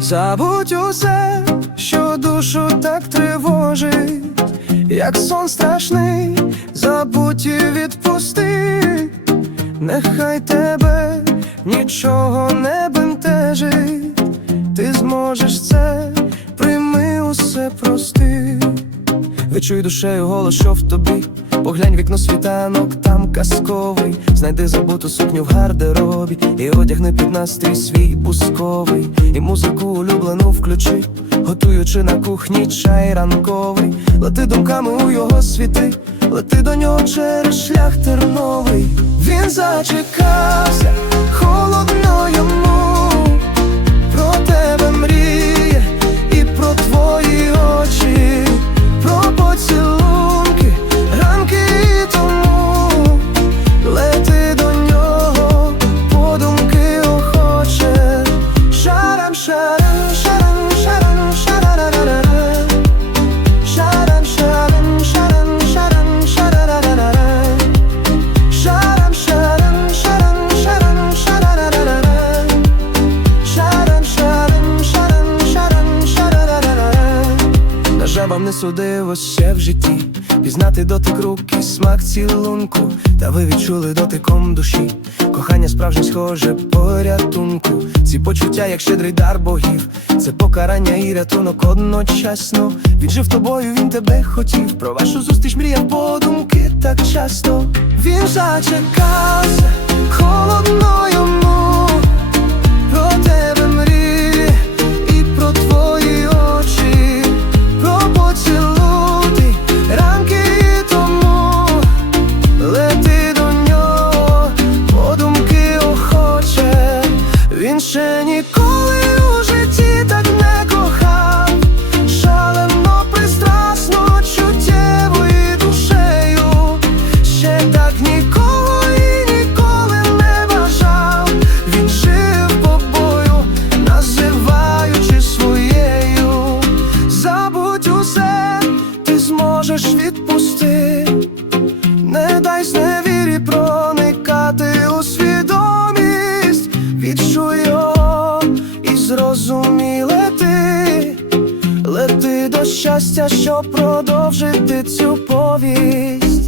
Забудь усе, що душу так тривожить, як сон страшний, забудь і відпусти, нехай тебе нічого не бентежить, Відчуй душею голос, що в тобі. Поглянь вікно світанок, там казковий. Знайди забуту сукню в гардеробі І одягни під настрій свій бусковий, і музику улюблену включи, готуючи на кухні чай ранковий. Лети думками у його світи, лети до нього через шлях терновий. Він зачекався, холодно не судилось ще в житті. Пізнати дотик рук і смак цілунку. Та ви відчули дотиком душі. Кохання справжнє схоже порятунку Ці почуття, як щедрий дар богів. Це покарання і рятунок одночасно. Він жив тобою, він тебе хотів. Про вашу зустріч мріяв подумки так часто. Він зачекався, Він до щастя, щоб продовжити цю повість.